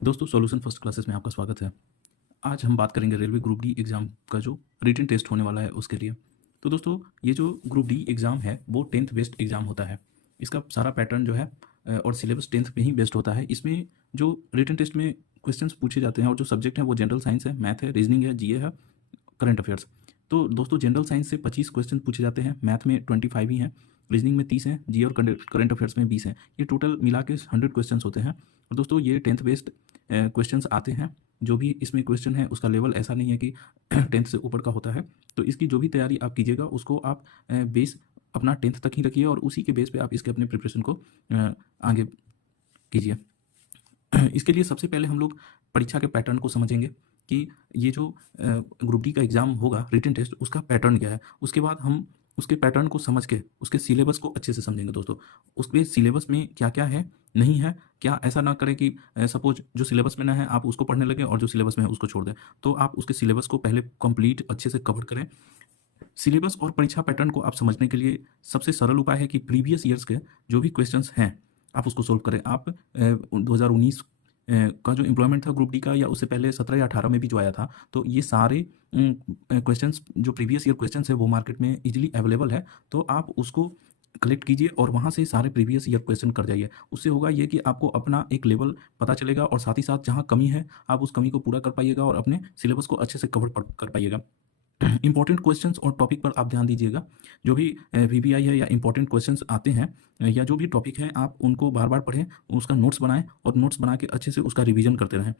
दोस्तों solution first classes में आपका स्वागत है। आज हम बात करेंगे रेलवे ग्रुप डी एग्ज़ाम का जो रिटन टेस्ट होने वाला है उसके लिए। तो दोस्तों ये जो ग्रुप डी एग्ज़ाम है वो 10th बेस्ड एग्ज़ाम होता है। इसका सारा पैटर्न जो है और सिलेबस 10th पे ही बेस्ड होता है। इसमें जो रिटन टेस्ट में क्वेश्चंस पूछे जाते हैं और जो सब्जेक्ट हैं वो जनरल साइंस है, मैथ है, रीजनिंग है, जीए है, करंट अफेयर्स। तो दोस्तों जनरल साइंस से 25 क्वेश्चन पूछे जाते हैं, मैथ में 25 ही हैं, रीजनिंग में 30 हैं, जीए और करंट अफेयर्स में 20 हैं। ये टोटल मिला के 100 क्वेश्चंस होते हैं। और दोस्तों ये 10th बेस्ड क्वेश्चंस आते हैं। जो भी इसमें क्वेश्चन है उसका लेवल ऐसा नहीं है कि 10th से ऊपर का होता है। तो इसकी जो भी तैयारी आप कीजिएगा उसको आप बेस अपना 10th तक ही रखिए और उसी के बेस पे आप इसके अपने प्रिपरेशन को आगे कीजिए। इसके लिए सबसे पहले हम लोग परीक्षा के पैटर्न को समझेंगे कि ये जो ग्रुप डी का एग्ज़ाम होगा रिटन टेस्ट उसका पैटर्न क्या है। उसके बाद हम उसके पैटर्न को समझ के उसके सिलेबस को अच्छे से समझेंगे दोस्तों। उसके सिलेबस में क्या-क्या है, नहीं है, क्या ऐसा ना करें कि सपोज़ जो सिलेबस में ना है आप उसको पढ़ने लगें और जो सिलेबस में है उसको छोड़ दें। तो आप उसके सिलेबस को पहले कंप्लीट अच्छे से कवर करें। सिलेबस और परीक्षा पैटर्न को आप समझने के लिए सबसे सरल उपाय है कि प्रीवियस ईयर्स के जो भी क्वेश्चंस हैं, आप उसको सोल्व करें। आप 2019 का जो एम्प्लॉयमेंट था ग्रुप डी का या उससे पहले 17 या 18 में भी जो आया था, तो ये सारे क्वेश्चंस जो प्रीवियस ईयर क्वेश्चंस है वो मार्केट में ईज़िली अवेलेबल है। तो आप उसको कलेक्ट कीजिए और वहाँ से सारे प्रीवियस ईयर क्वेश्चन कर जाइए। उससे होगा ये कि आपको अपना एक लेवल पता चलेगा और साथ ही साथ जहाँ कमी है, आप उस कमी को पूरा कर पाइएगा और अपने सिलेबस को अच्छे से कवर कर पाइएगा। इंपॉर्टेंट क्वेश्चंस और टॉपिक पर आप ध्यान दीजिएगा। जो भी वीबीआई है या इंपॉर्टेंट क्वेश्चंस आते हैं या जो भी टॉपिक है आप उनको बार-बार पढ़ें, उसका नोट्स बनाएँ और नोट्स बना के अच्छे से उसका रिवीजन करते रहें।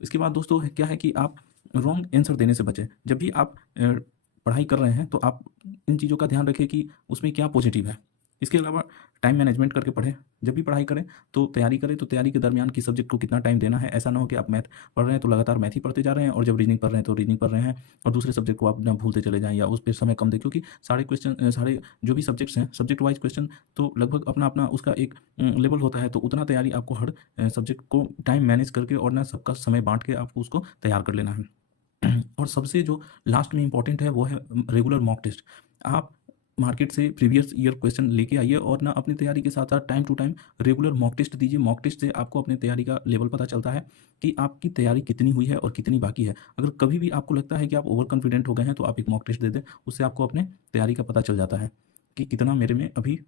इसके बाद दोस्तों क्या है कि आप रॉन्ग आंसर देने से बचें। जब भी आप पढ़ाई कर रहे हैं तो आप इन चीज़ों का ध्यान रखें कि उसमें क्या पॉजिटिव है। इसके अलावा टाइम मैनेजमेंट करके पढ़ें। जब भी पढ़ाई करें तो तैयारी करें तो तैयारी के दरमियान किस सब्जेक्ट को कितना टाइम देना है। ऐसा ना हो कि आप मैथ पढ़ रहे हैं तो लगातार मैथ ही पढ़ते जा रहे हैं और जब रीजनिंग पढ़ रहे हैं तो रीजनिंग पढ़ रहे हैं और दूसरे सब्जेक्ट को आप ना भूलते चले जाएँ या उस पे समय कम दें, क्योंकि सारे जो भी सब्जेक्ट्स हैं सब्जेक्ट वाइज़ क्वेश्चन तो लगभग अपना-अपना उसका एक लेवल होता है। तो उतना तैयारी आपको हर सब्जेक्ट को टाइम मैनेज करके और ना सबका समय बाँट के आपको उसको तैयार कर लेना है। और सबसे जो लास्ट में इम्पोर्टेंट है वो है रेगुलर मॉक टेस्ट। आप मार्केट से प्रीवियस ईयर क्वेश्चन लेके आइए और ना अपनी तैयारी के साथ-साथ time to time regular mock test दीजिए। मॉक टेस्ट से आपको अपनी तैयारी का लेवल पता चलता है कि आपकी तैयारी कितनी हुई है और कितनी बाकी है। अगर कभी भी आपको लगता है कि आप ओवर कॉन्फिडेंट हो गए हैं तो आप एक मॉक टेस्ट दे दें। उससे आपको अपने तैयारी का पता चल जाता है कि कितना मेरे में अभी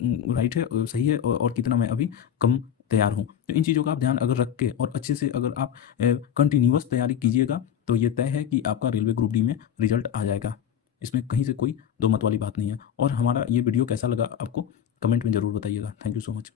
राइट है, सही है और कितना मैं अभी कम तैयार हूँ। तो इन चीज़ों का आप ध्यान अगर रख के और अच्छे से अगर आप कंटिन्यूअस तैयारी कीजिएगा तो ये तय है कि आपका रेलवे ग्रुप डी में रिजल्ट आ जाएगा। इसमें कहीं से कोई दो मत वाली बात नहीं है। और हमारा ये वीडियो कैसा लगा आपको कमेंट में ज़रूर बताइएगा। Thank you so much.